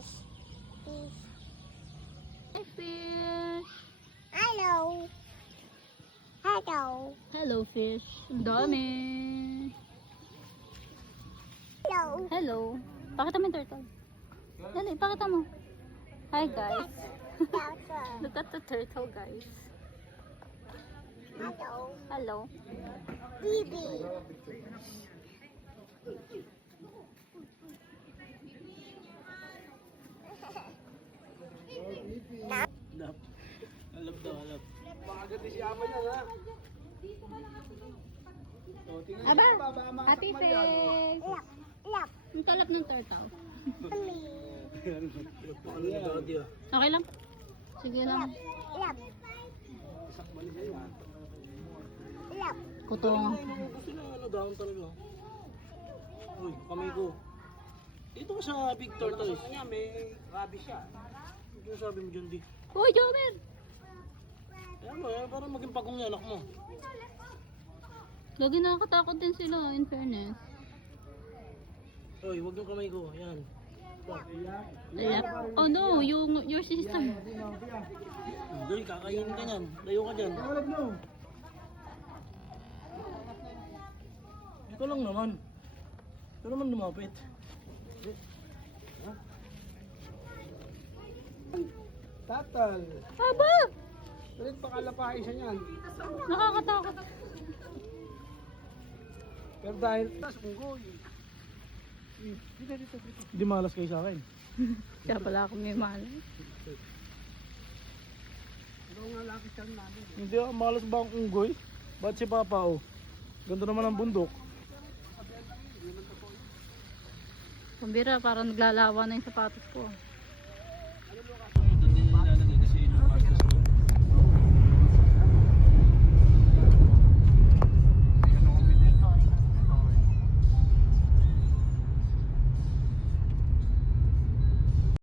Fish. Fish. Hi, fish. Hello. Hello. Hello, fish. Ang dami. Hello. Hello. Pakita mo yung turtle. Dali, pakita mo. Hi, guys. Look at the turtle, guys. Hello. Hello. Bibi. Alap. Alap daw, alap. Bakagad din si Ama niya, ha? O, tingnan Aba, niyo, baba, mga happy sakman yan, o. face. Lap. Lap. Ang talap ng turtle. Mami. Ano yung daddy, ah? Okay lang. Sige lang. Lap. Sakman niya yan. Lap. Kutong. Gusto na, ano, down talaga. Uy, kamay ko. Dito ka sa big tortoise. Ano niya, may rabies siya. Ano sabi mo dyan, di? Uy, Jomer! Ayan mo, para maging pagong yung anak mo. Lagi nakakatakot din sila, in fairness. Uy, huwag yung kamay ko. Ayan. Ayan. Oh no, your sister. Hindi, kakainin ka niyan. Layo ka dyan. Ito lang naman. Ito naman lumapit. Tatal. Aba! Ulit pa kalapahay siya niyan. Nakakatakot. Pero dahil tas unggoy. Dito. Hindi malas kayo sa akin. Kaya pala ako may malay. Hindi ako malas ba ang unggoy? Ba't si Papa oh? Ganda naman ang bundok. Pambira, parang naglalawa na yung sapatos ko.